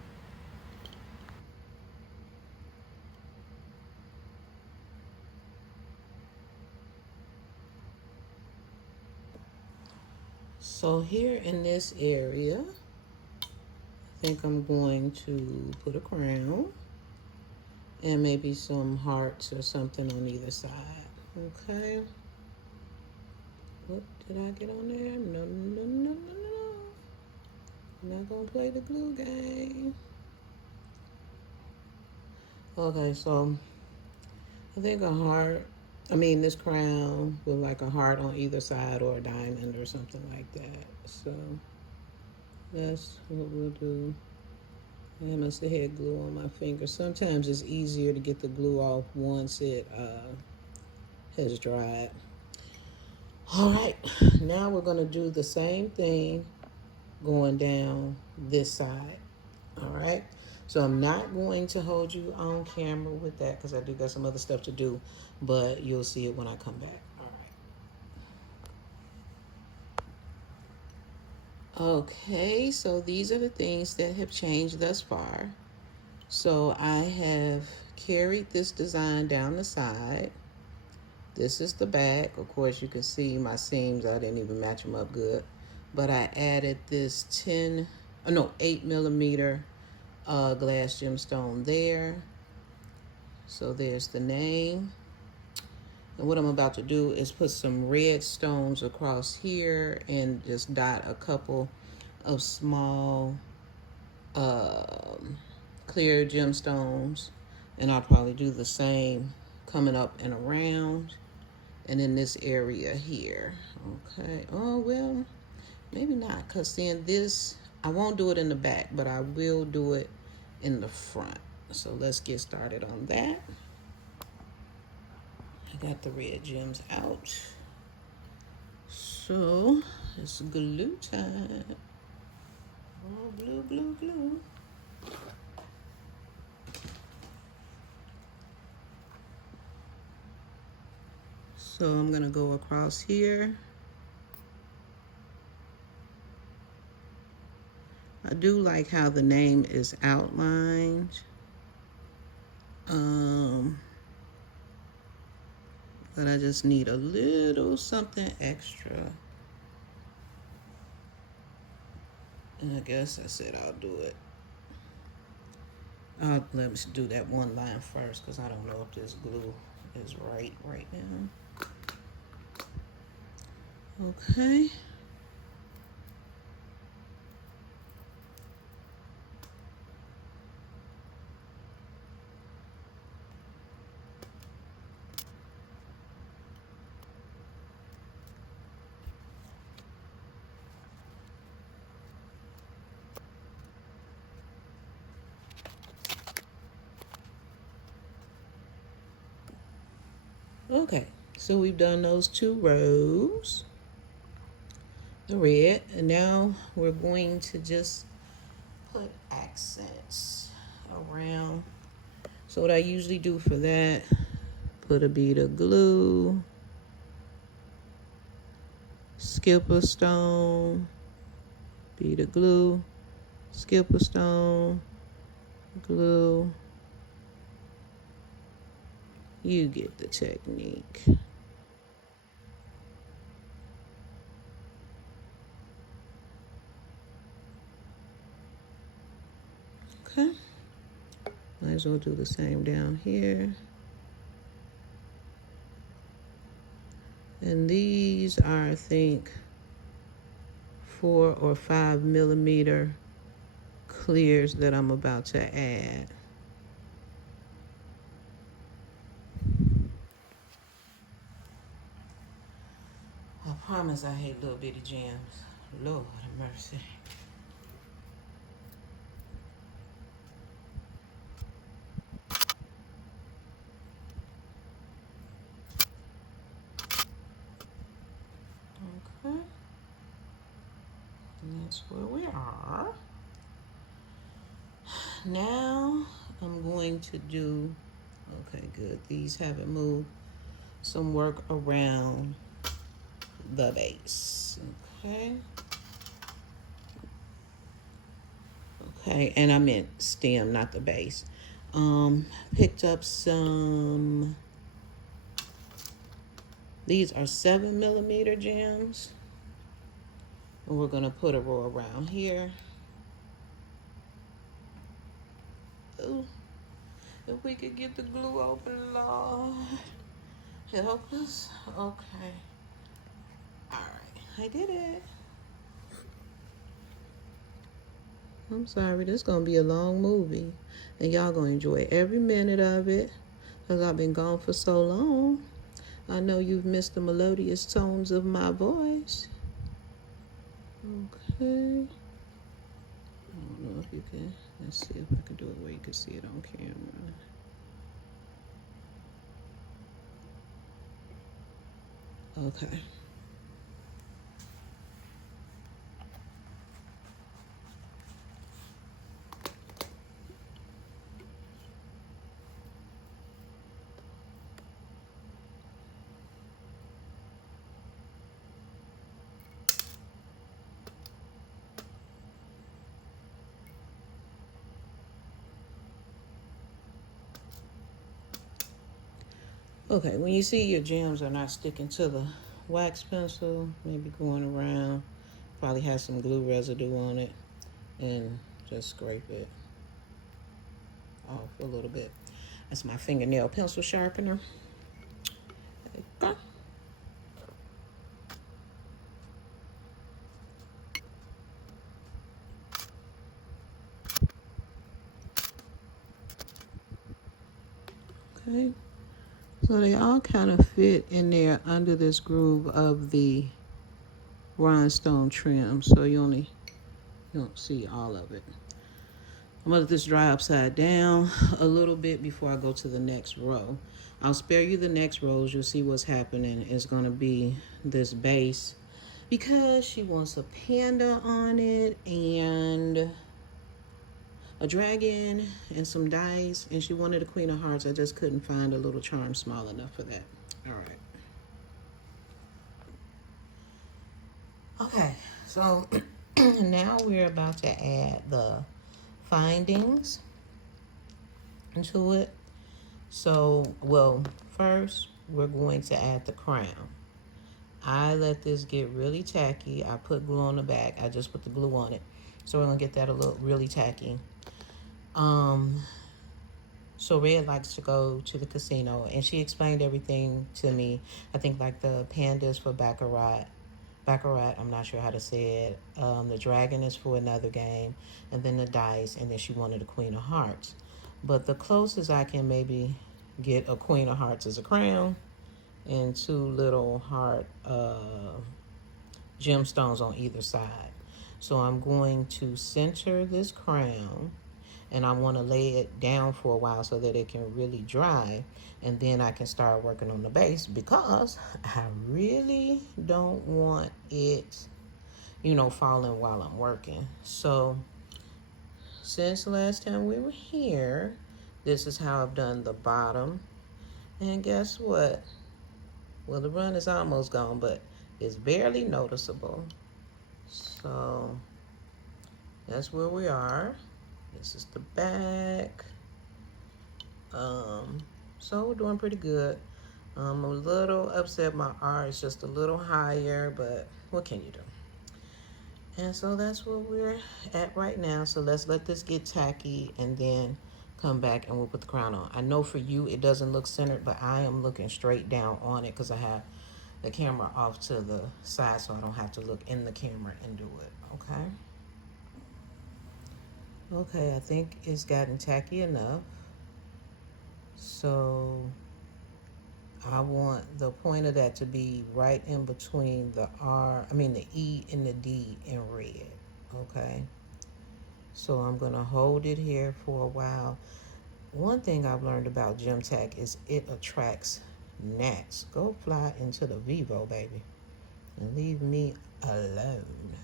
So here in this area, I think I'm going to put a crown and maybe some hearts or something on either side. Okay. What did I get on there? No, no, no, no, no. I'm not gonna play the glue game. Okay, so I think a heart, this crown with like a heart on either side or a diamond or something like that. So that's what we'll do. I must have had glue on my finger. Sometimes it's easier to get the glue off once it has dried. All right, now we're gonna do the same thing going down this side. All right, so I'm not going to hold you on camera with that because I do got some other stuff to do, but you'll see it when I come back. All right. Okay, so these are the things that have changed thus far. So I have carried this design down the side. This is the back. Of course, you can see my seams. I didn't even match them up good. But I added this 8 millimeter glass gemstone there. So there's the name. And what I'm about to do is put some red stones across here and just dot a couple of small clear gemstones. And I'll probably do the same coming up and around. And in this area here. Okay. Oh, well, maybe not. Because seeing this, I won't do it in the back, but I will do it in the front. So let's get started on that. I got the red gems out. So it's glue time. Oh, glue, glue, glue. So I'm going to go across here. I do like how the name is outlined. But I just need a little something extra. And I guess that's it. I'll do it. Let me do that one line first because I don't know if this glue is right now. Okay. Okay, so we've done those 2 rows, the red, and now we're going to just put accents. around. So what I usually do for that, put a bead of glue, skip a stone, bead of glue, skip a stone, glue. You get the technique. Okay. Might as well do the same down here. And these are, I think, 4 or 5 millimeter clears that I'm about to add. I promise I hate little bitty gems. Lord have mercy. Okay. And that's where we are. Now I'm going to do, okay, good. These haven't moved. Some work around the base. Okay. Okay, and I meant stem, not the base. Picked up some, these are 7 millimeter gems. And we're gonna put a row around here. Ooh, if we could get the glue open, Lord, help us. Okay, all right, I did it. I'm sorry, this is gonna be a long movie, and y'all gonna enjoy every minute of it, because I've been gone for so long. I know you've missed the melodious tones of my voice. Okay. I don't know if you can. Let's see if I can do it where you can see it on camera. Okay. Okay, when you see your gems are not sticking to the wax pencil, maybe going around, probably has some glue residue on it, and just scrape it off a little bit. That's my fingernail pencil sharpener. Okay. Okay. So they all kind of fit in there under this groove of the rhinestone trim, so you don't see all of it. I'm gonna let this dry upside down a little bit before I go to the next row. I'll spare you the next rows. You'll see what's happening. It's gonna be this base because she wants a panda on it and a dragon and some dice, and she wanted a queen of hearts. I just couldn't find a little charm small enough for that. All right. Okay, so now we're about to add the findings into it. So, well, first we're going to add the crown. I let this get really tacky. I put glue on the back. I just put the glue on it. So we're gonna get that a little really tacky. So Red likes to go to the casino, and she explained everything to me. I think like the pandas for baccarat, I'm not sure how to say it. The dragon is for another game, and then the dice, and then she wanted a queen of hearts. But the closest I can maybe get a queen of hearts is a crown and 2 little heart gemstones on either side. So I'm going to center this crown, and I want to lay it down for a while so that it can really dry, and then I can start working on the base, because I really don't want it, falling while I'm working. So since last time we were here, this is how I've done the bottom. And guess what? Well, the run is almost gone, but it's barely noticeable. So that's where we are. This is the back. So we're doing pretty good. I'm a little upset my R is just a little higher, but what can you do? And so that's where we're at right now. So let's let this get tacky and then come back and we'll put the crown on. I know for you it doesn't look centered, but I am looking straight down on it because I have the camera off to the side so I don't have to look in the camera and do it, okay? Okay, I think it's gotten tacky enough. So I want the point of that to be right in between the the E and the D in red, okay? So I'm gonna hold it here for a while. One thing I've learned about gem tack is it attracts gnats. Go fly into the Vivo, baby, and leave me alone.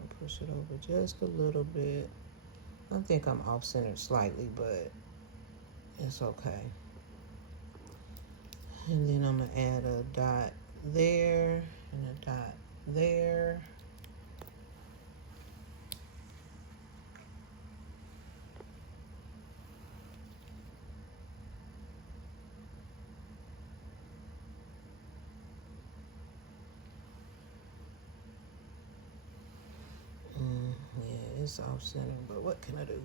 I'll push it over just a little bit. I think I'm off-centered slightly, but it's okay. And then I'm gonna add a dot there and a dot there. Yeah, it's off-centered, but what can I do?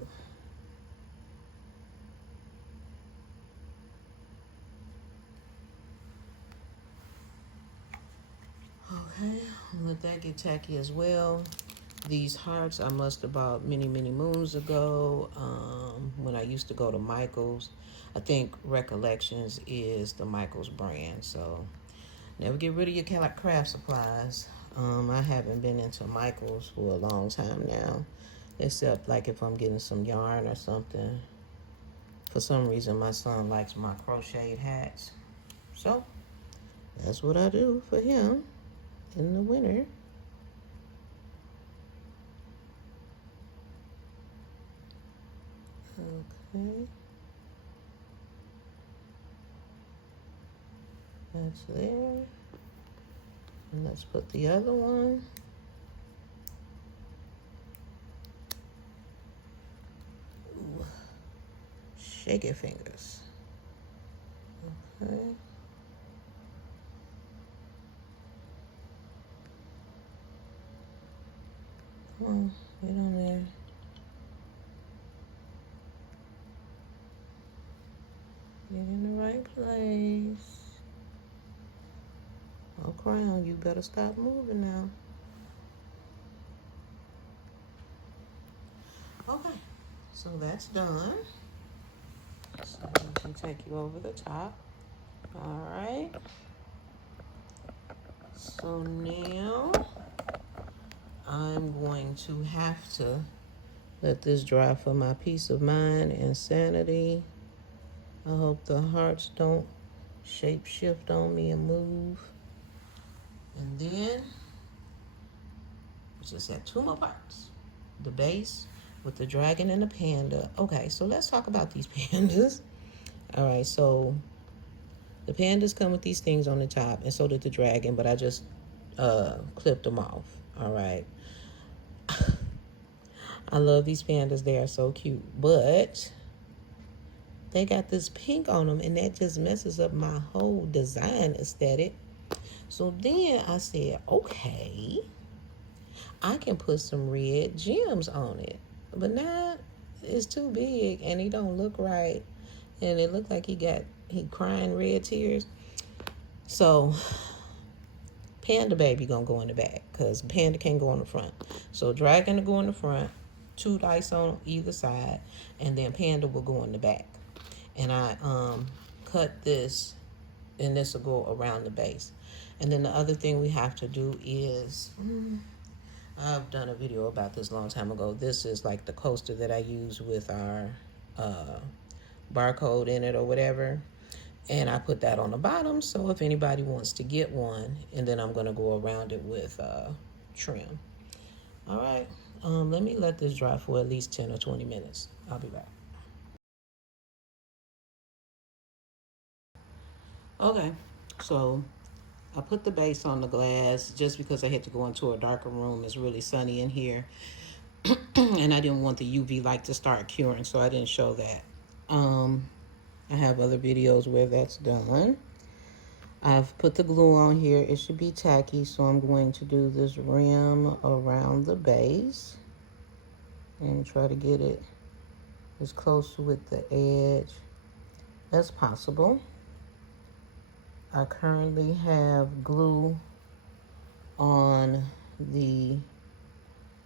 Okay, let that get tacky as well. These hearts I must have bought many moons ago when I used to go to Michael's. I think Recollections is the Michael's brand, so never get rid of your craft supplies. I haven't been into Michael's for a long time now, except like if I'm getting some yarn or something. For some reason, my son likes my crocheted hats, so that's what I do for him in the winter. Okay. That's there. And let's put the other one. Ooh. Shake your fingers. Okay. Come on, get on there. Get in the right place. Oh, crown, you better stop moving now. Okay, so that's done. So I can take you over the top. All right. So now I'm going to have to let this dry for my peace of mind and sanity. I hope the hearts don't shape shift on me and move. And then we just have two more parts. The base with the dragon and the panda. Okay, so let's talk about these pandas. All right, so the pandas come with these things on the top, and so did the dragon, but I just clipped them off. All right. I love these pandas. They are so cute, but they got this pink on them, and that just messes up my whole design aesthetic. So then I said, okay, I can put some red gems on it. But now it's too big, and he don't look right. And it looked like he crying red tears. So Panda Baby gonna go in the back, because Panda can't go on the front. So Dragon will go in the front, two dice on either side, and then Panda will go in the back. And I cut this, and this will go around the base. And then the other thing we have to do is, I've done a video about this a long time ago. This is like the coaster that I use with our barcode in it or whatever. And I put that on the bottom, so if anybody wants to get one, and then I'm gonna go around it with trim. All right, Let me let this dry for at least 10 or 20 minutes. I'll be back. Okay, so I put the base on the glass just because I had to go into a darker room. It's really sunny in here. And I didn't want the UV light to start curing, so I didn't show that. I have other videos where that's done. I've put the glue on here. It should be tacky, so I'm going to do this rim around the base and try to get it as close with the edge as possible. I currently have glue on the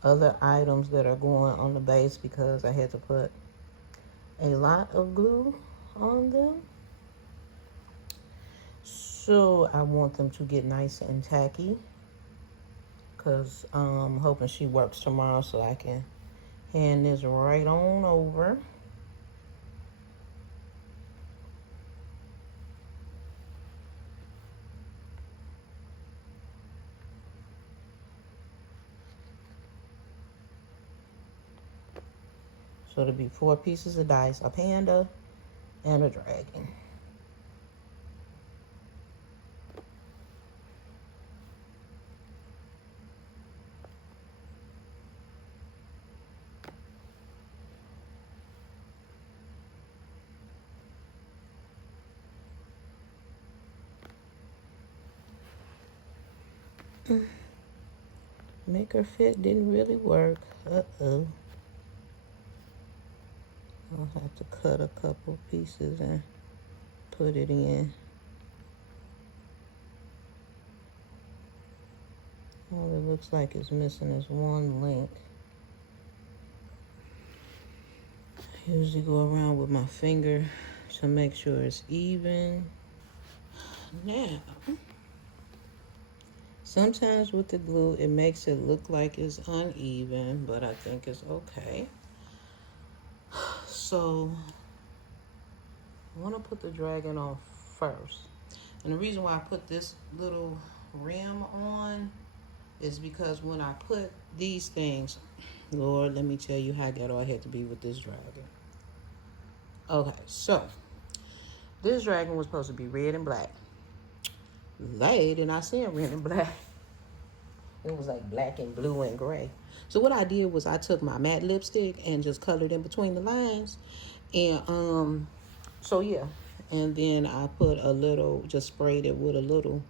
other items that are going on the base because I had to put a lot of glue on them. So I want them to get nice and tacky because I'm hoping she works tomorrow so I can hand this right on over. So it'll be 4 pieces of dice, a panda and a dragon. Maker fit didn't really work. Uh-oh. I'll have to cut a couple pieces and put it in. All it looks like it's missing is one link. I usually go around with my finger to make sure it's even. Now, sometimes with the glue, it makes it look like it's uneven, but I think it's okay. So, I want to put the dragon on first. And the reason why I put this little rim on is because when I put these things, Lord, let me tell you how ghetto I had to be with this dragon. Okay, so this dragon was supposed to be red and black. They did not say red and black. It was like black and blue and gray. So what I did was I took my matte lipstick and just colored in between the lines. And so yeah. And then I put a little, just sprayed it with a little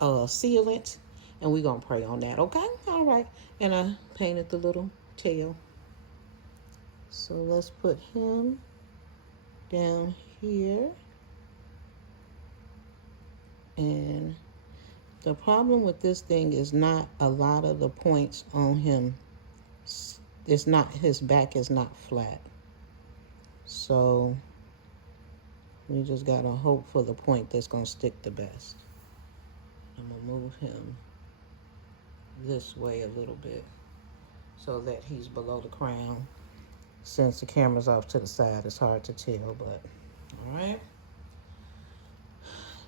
sealant. And we're going to pray on that, okay? All right. And I painted the little tail. So let's put him down here. And the problem with this thing is not a lot of the points on him. It's not, his back is not flat. So we just got to hope for the point that's going to stick the best. I'm going to move him this way a little bit so that he's below the crown. Since the camera's off to the side, it's hard to tell, but all right.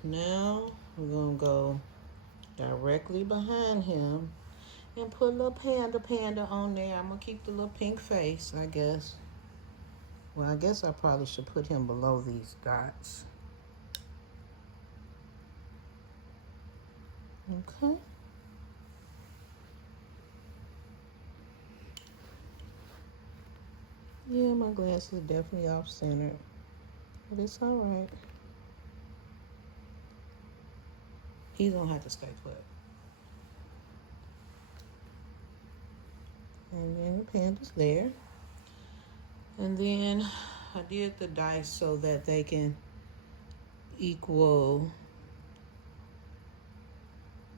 Now we're going to go directly behind him and put a little panda on there. I'm going to keep the little pink face, I guess. Well, I guess I probably should put him below these dots. Okay. Yeah, my glass is definitely off-centered, but it's all right. He's gonna have to stay put. And then the panda's there. And then I did the dice so that they can equal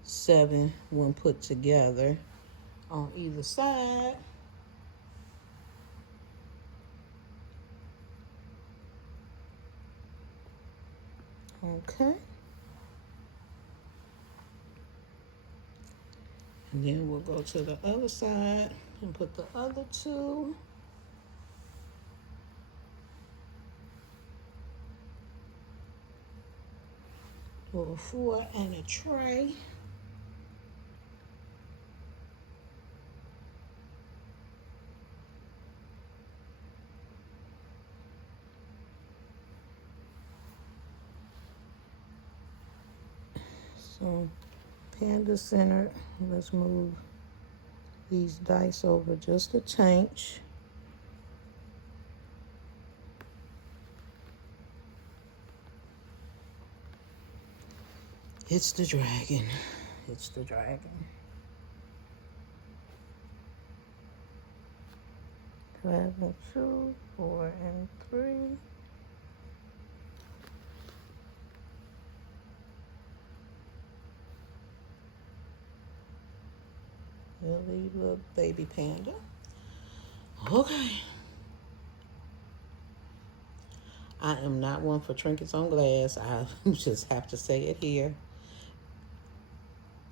7 when put together on either side. Okay. And then we'll go to the other side and put the other 2. For a 4 and a tray. So panda centered. Let's move these dice over just a tinge. It's the dragon. It's the dragon. 12 and 2, 4 and 3. Really little baby panda. Okay. I am not one for trinkets on glass. I just have to say it here.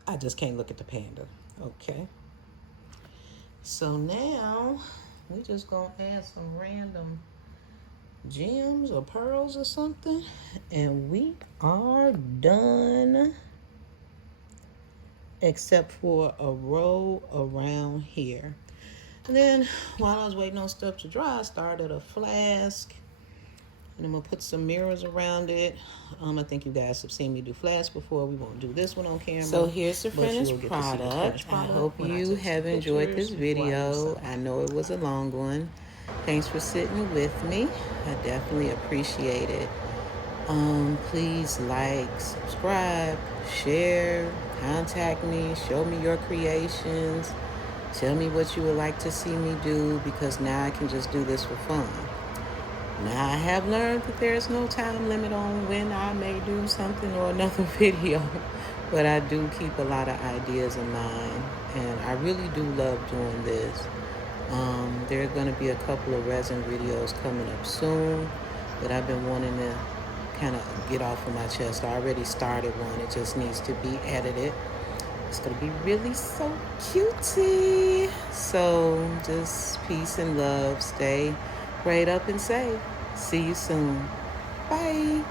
I just can't look at the panda. Okay. So now we just gonna add some random gems or pearls or something, and we are done. Except for a row around here. And then while I was waiting on stuff to dry, I started a flask. And I'm going to put some mirrors around it. I think you guys have seen me do flask before. We won't do this one on camera. So here's the finished product. I hope you have enjoyed this video. I know it was a long one. Thanks for sitting with me. I definitely appreciate it. Please like, subscribe, share, contact me, show me your creations, tell me what you would like to see me do, because now I can just do this for fun. Now I have learned that there's no time limit on when I may do something or another video, but I do keep a lot of ideas in mind, and I really do love doing this. There are going to be a couple of resin videos coming up soon that I've been wanting to kind of get off of my chest. I already started one. It just needs to be edited. It's going to be really so cutesy. So just peace and love. Stay prayed up and safe. See you soon. Bye.